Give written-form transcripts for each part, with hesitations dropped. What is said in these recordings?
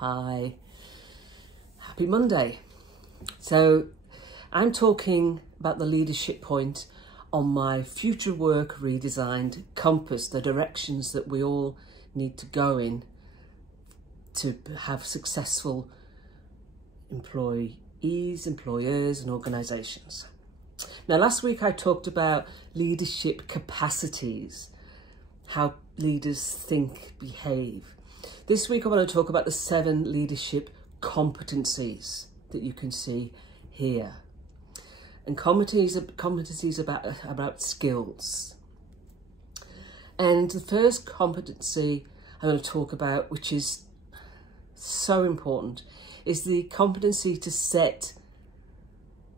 Hi, happy Monday. So I'm talking about the leadership point on my future work redesigned compass, the directions that we all need to go in to have successful employees, employers and organisations. Now, last week I talked about leadership capacities, how leaders think, behave. This week I want to talk about the 7 leadership competencies that you can see here. And competencies about skills. And the first competency I'm going to talk about, which is so important, is the competency to set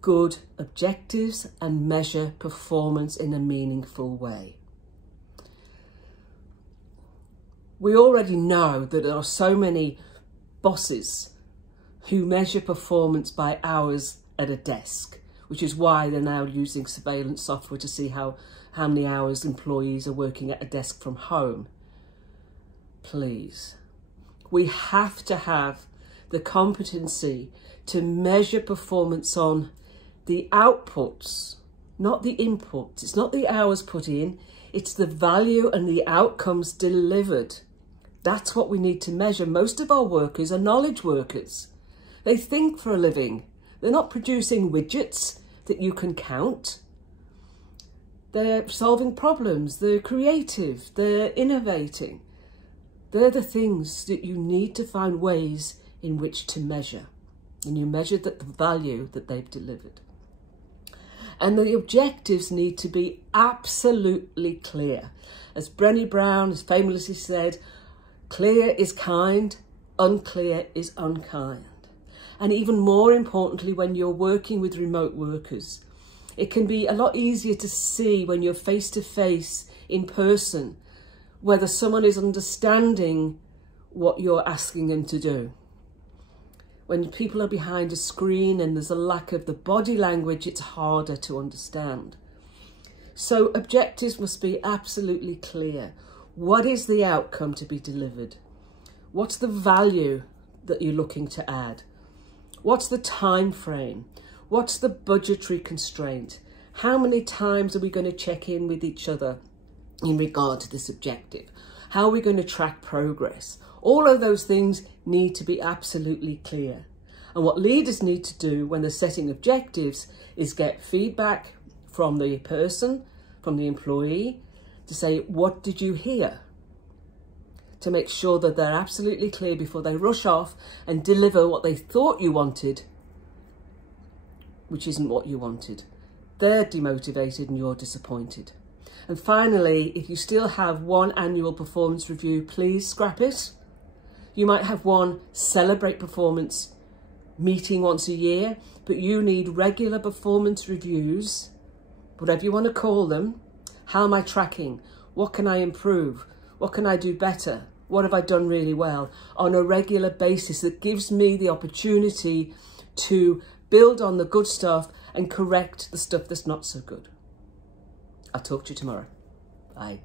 good objectives and measure performance in a meaningful way. We already know that there are so many bosses who measure performance by hours at a desk, which is why they're now using surveillance software to see how many hours employees are working at a desk from home. Please, we have to have the competency to measure performance on the outputs, not the inputs. It's not the hours put in, it's the value and the outcomes delivered. That's what we need to measure. Most of our workers are knowledge workers. They think for a living. They're not producing widgets that you can count. They're solving problems, they're creative, they're innovating. They're the things that you need to find ways in which to measure. And you measure the value that they've delivered. And the objectives need to be absolutely clear. As Brené Brown has famously said, clear is kind, unclear is unkind. And even more importantly, when you're working with remote workers, it can be a lot easier to see when you're face to face in person, whether someone is understanding what you're asking them to do. When people are behind a screen and there's a lack of the body language, it's harder to understand. So objectives must be absolutely clear. What is the outcome to be delivered? What's the value that you're looking to add? What's the time frame? What's the budgetary constraint? How many times are we going to check in with each other in regard to this objective? How are we going to track progress? All of those things need to be absolutely clear. And what leaders need to do when they're setting objectives is get feedback from the person, from the employee, to say, what did you hear? To make sure that they're absolutely clear before they rush off and deliver what they thought you wanted, which isn't what you wanted. They're demotivated and you're disappointed. And finally, if you still have one annual performance review, please scrap it. You might have one celebrate performance meeting once a year, but you need regular performance reviews, whatever you want to call them. How am I tracking? What can I improve? What can I do better? What have I done really well? On a regular basis that gives me the opportunity to build on the good stuff and correct the stuff that's not so good. I'll talk to you tomorrow. Bye.